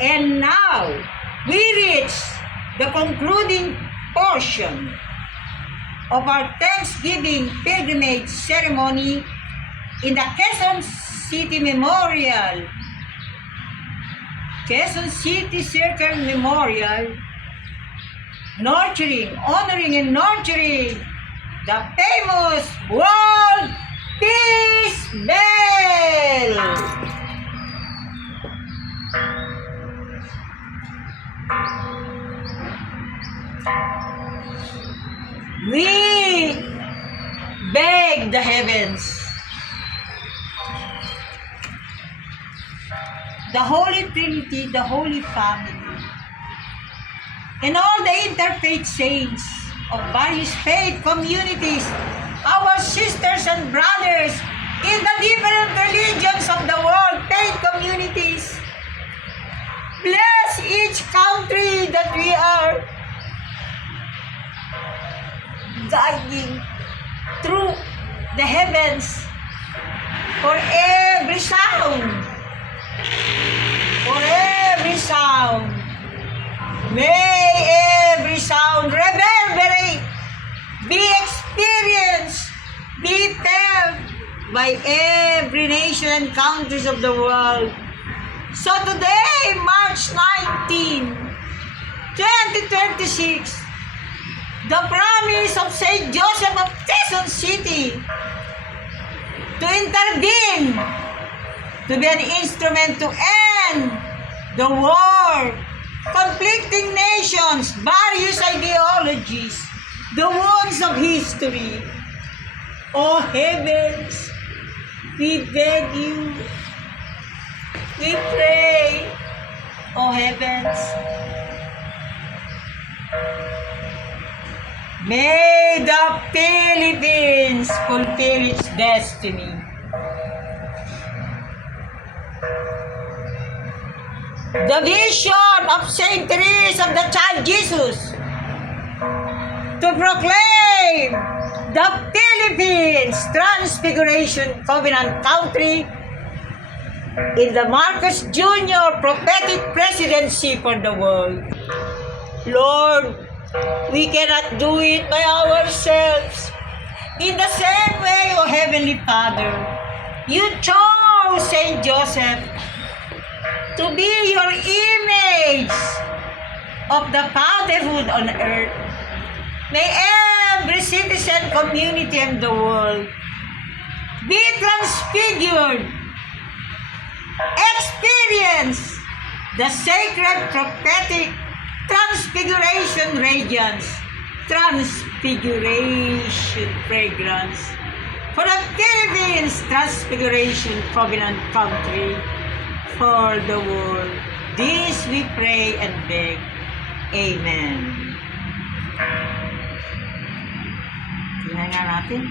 And now, we reach the concluding portion of our Thanksgiving pilgrimage ceremony in the Quezon City Memorial, Quezon City Circle Memorial, honoring and nurturing the famous World Peace Bell. We beg the heavens, the Holy Trinity, the Holy Family, and all the interfaith saints of various faith communities, our sisters and brothers in the different religions of the world, faith communities. Bless each country that we are guiding through the heavens for every sound. For every sound. May every sound reverberate, be experienced, be felt by every nation and countries of the world. So today, March 19, 2026, the promise of St. Joseph of Quezon City to intervene, to be an instrument to end the war, conflicting nations, various ideologies, the wounds of history. Oh heavens, we beg you, we pray, oh heavens, may the Philippines fulfill its destiny. The vision of Saint Teresa of the Child Jesus to proclaim the Philippines Transfiguration Covenant country in the Marcos Jr. prophetic presidency for the world. Lord, we cannot do it by ourselves. In the same way, O Heavenly Father, you chose Saint Joseph to be your image of the fatherhood on earth. May every citizen, community, and the world be transfigured, experience the sacred prophetic transfiguration radiance, transfiguration fragrance for the Philippines Transfiguration Covenant country for the world. This we pray and beg. Amen. Tingnan nga natin.